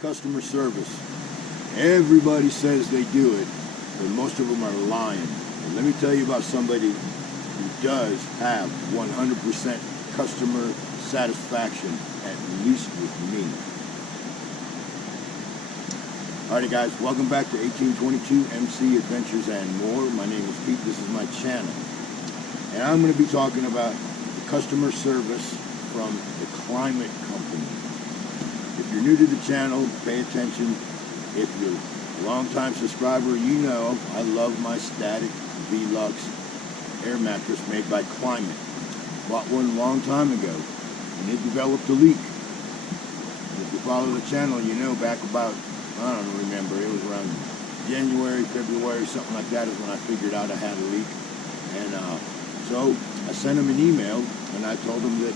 Customer service. Everybody says they do it, but most of them are lying. And let me tell you about somebody who does have 100% customer satisfaction, at least with me. Alrighty guys, welcome back to 1822 MC Adventures and More. My name is Pete, this is my channel. And I'm going to be talking about the customer service from the Klymit company. If you're new to the channel, pay attention. If you're a long-time subscriber, you know I love my static Velux air mattress made by Klymit. Bought one a long time ago, and it developed a leak. And if you follow the channel, you know back about, I don't remember, it was around January, February, something like that is when I figured out I had a leak. And so I sent him an email, and I told him that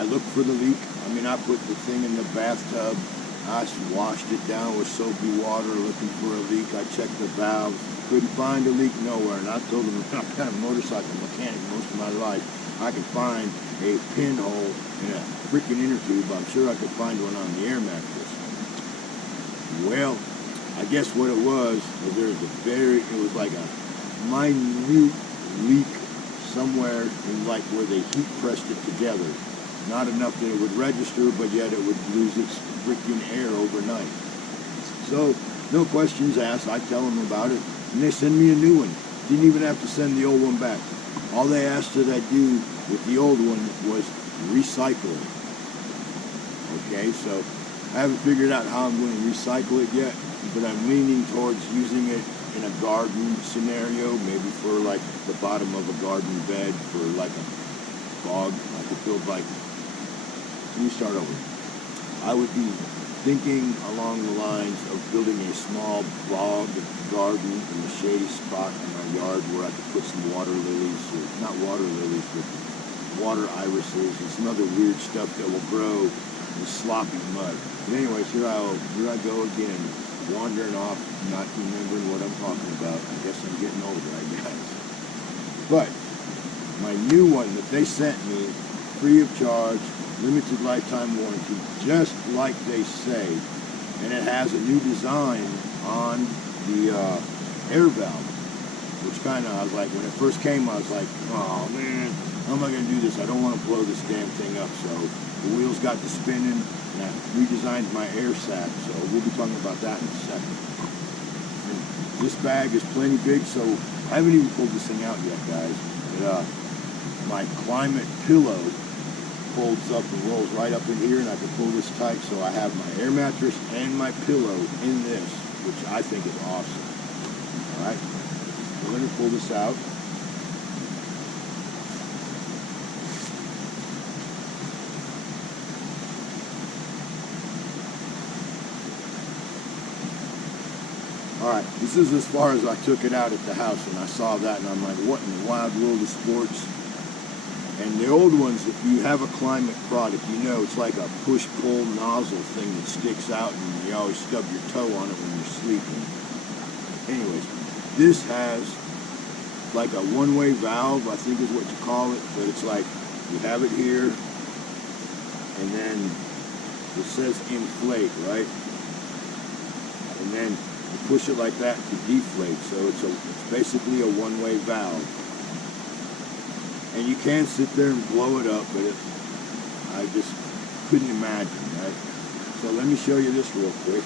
I looked for the leak. I mean, I put the thing in the bathtub. I washed it down with soapy water looking for a leak. I checked the valves. Couldn't find a leak nowhere. And I told him, I'm kind of a motorcycle mechanic most of my life. I could find a pinhole in a freaking inner tube. I'm sure I could find one on the air mattress. Well, I guess what it was it was like a minute leak somewhere in like where they heat pressed it together. Not enough that it would register, but yet it would lose its freaking air overnight. So, no questions asked. I tell them about it, and they send me a new one. Didn't even have to send the old one back. All they asked that I do with the old one was recycle it. Okay, so I haven't figured out how I'm going to recycle it yet, but I'm leaning towards using it in a garden scenario, maybe for like the bottom of a garden bed, for like a bog. I could build like, let me start over. I would be thinking along the lines of building a small bog garden in a shady spot in my yard where I could put some water lilies, or not water lilies, but water irises and some other weird stuff that will grow in sloppy mud. But anyways, here I go again, wandering off, not remembering what I'm talking about. I guess I'm getting older, I guess. But my new one that they sent me, free of charge, limited lifetime warranty, just like they say, and it has a new design on the air valve, which kind of, I was like, when it first came, I was like, oh man, how am I going to do this? I don't want to blow this damn thing up. So the wheels got to spinning, and I redesigned my air sac, so we'll be talking about that in a second. And this bag is plenty big, so I haven't even pulled this thing out yet, guys. But my Klymit pillow folds up and rolls right up in here, and I can pull this tight, so I have my air mattress and my pillow in this, which I think is awesome. Alright, so let me pull this out. Alright, this is as far as I took it out at the house, and I saw that, and I'm like, what in the wild world of sports? And the old ones, if you have a Klymit product, you know it's like a push-pull nozzle thing that sticks out, and you always stub your toe on it when you're sleeping. Anyways, this has like a one-way valve, I think is what you call it, but it's like you have it here, and then it says inflate, right? And then you push it like that to deflate, so it's basically a one-way valve. And you can sit there and blow it up, but I just couldn't imagine, right? So let me show you this real quick.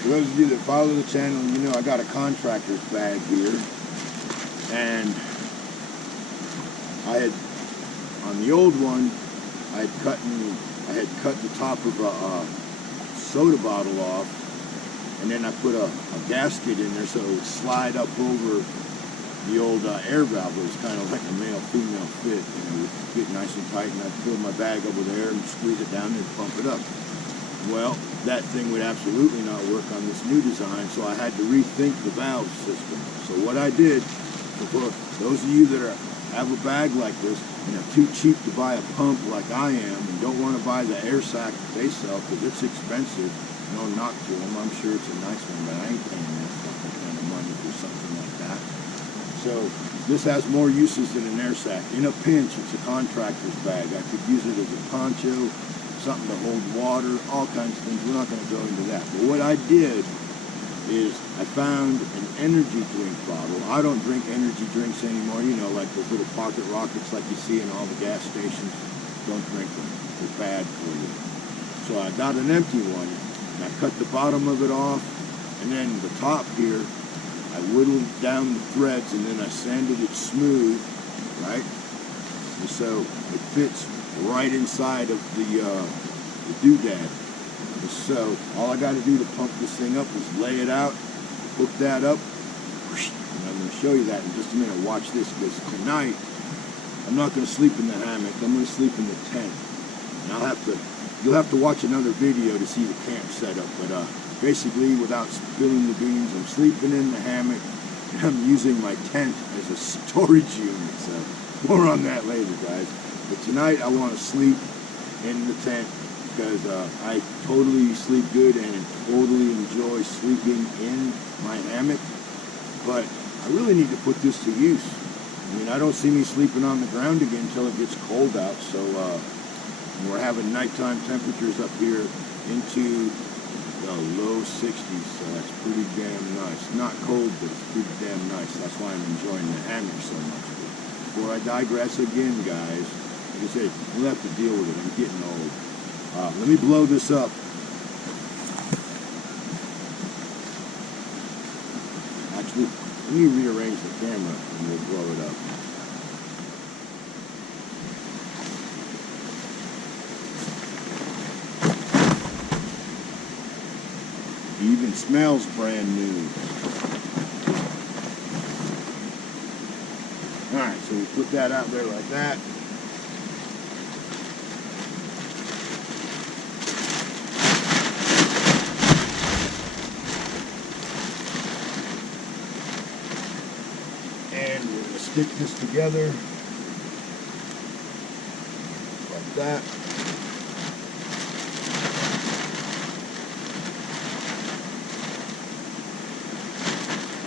For those of you that follow the channel, you know I got a contractor's bag here. And I had, on the old one, I had cut the top of a soda bottle off, and then I put a gasket in there so it would slide up over the old air valve. It was kind of like a male-female fit, and it would fit nice and tight, and I'd fill my bag over there and squeeze it down and pump it up. Well, that thing would absolutely not work on this new design, so I had to rethink the valve system. So what I did, for those of you that have a bag like this and are too cheap to buy a pump like I am, and don't want to buy the air sac that they sell because it's expensive, no knock to them, I'm sure it's a nice one, but I ain't paying that fucking kind of money for something like that. So this has more uses than an air sack. In a pinch, it's a contractor's bag. I could use it as a poncho, something to hold water, all kinds of things. We're not going to go into that. But what I did is I found an energy drink bottle. I don't drink energy drinks anymore, you know, like those little pocket rockets like you see in all the gas stations. Don't drink them. They're bad for you. So I got an empty one, and I cut the bottom of it off, and then the top here, I whittled down the threads, and then I sanded it smooth, right? And so it fits right inside of the doodad. So all I got to do to pump this thing up is lay it out, hook that up, and I'm going to show you that in just a minute. Watch this, because tonight I'm not going to sleep in the hammock. I'm going to sleep in the tent, and you'll have to watch another video to see the camp setup. But basically, without spilling the beans, I'm sleeping in the hammock, and I'm using my tent as a storage unit. So more on that later, guys. But tonight I want to sleep in the tent, because I totally sleep good and totally enjoy sleeping in my hammock. But I really need to put this to use. I mean, I don't see me sleeping on the ground again until it gets cold out. So we're having nighttime temperatures up here into the low 60s. So that's pretty damn nice. Not cold, but it's pretty damn nice. That's why I'm enjoying the hammock so much. Before I digress again, guys, like I said, we'll have to deal with it. I'm getting old. Let me blow this up. Actually, let me rearrange the camera and we'll blow it up. It even smells brand new. Alright, so we put that out there like that. And we're going to stick this together like that.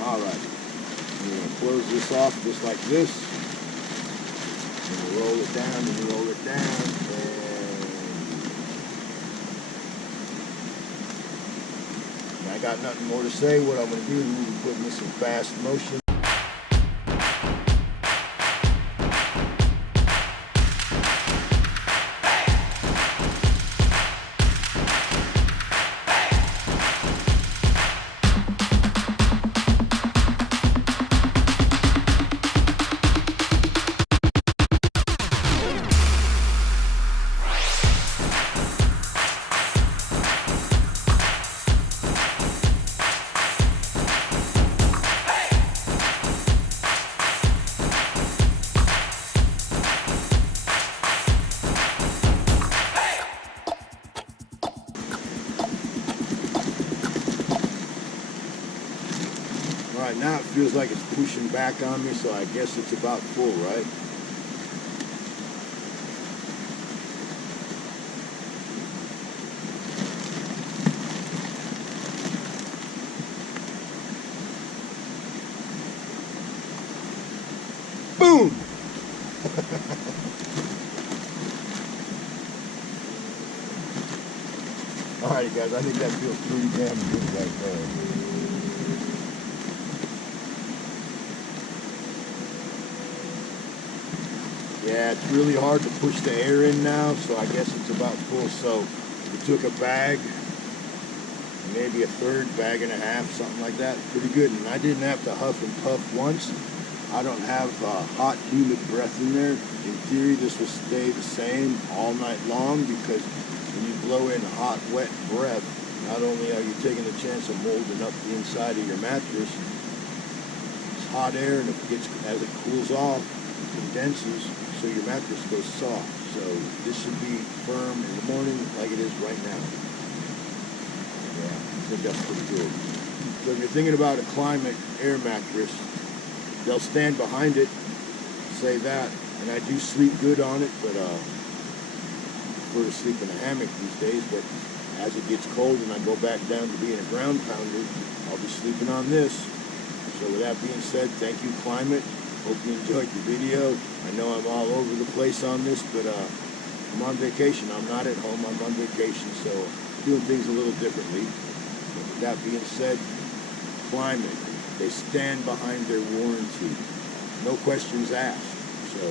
Alright, we're going to close this off just like this. And we'll roll it down and roll it down. And I got nothing more to say. What I'm going to do is we'll be putting this in fast motion. Alright, now it feels like it's pushing back on me, so I guess it's about full, right? Boom! Alright guys, I think that feels pretty damn good right there. Yeah, it's really hard to push the air in now, so I guess it's about full. So we took a bag, maybe a third, bag and a half, something like that. Pretty good. And I didn't have to huff and puff once. I don't have hot, humid breath in there. In theory, this will stay the same all night long, because when you blow in hot, wet breath, not only are you taking the chance of molding up the inside of your mattress, it's hot air, and as it cools off, it condenses, so your mattress goes soft. So this should be firm in the morning like it is right now. Yeah, I think that's pretty good. So if you're thinking about a Klymit air mattress, they'll stand behind it, say that, and I do sleep good on it, but I prefer to sleep in a hammock these days. But as it gets cold and I go back down to being a ground pounder, I'll be sleeping on this. So with that being said, thank you, Klymit. Hope you enjoyed the video. I know I'm all over the place on this, but I'm on vacation. I'm not at home. I'm on vacation, so doing things a little differently. But with that being said, Klymit, they stand behind their warranty. No questions asked. So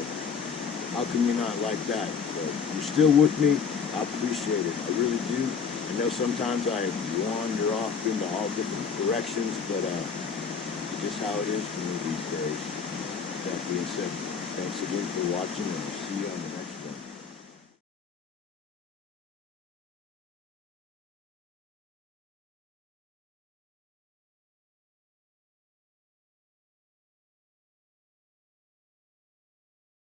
how can you not like that? But you're still with me. I appreciate it. I really do. I know sometimes I wander off into all different directions, but it's just how it is for me these days. That being said, thanks again for watching, and I'll see you on the next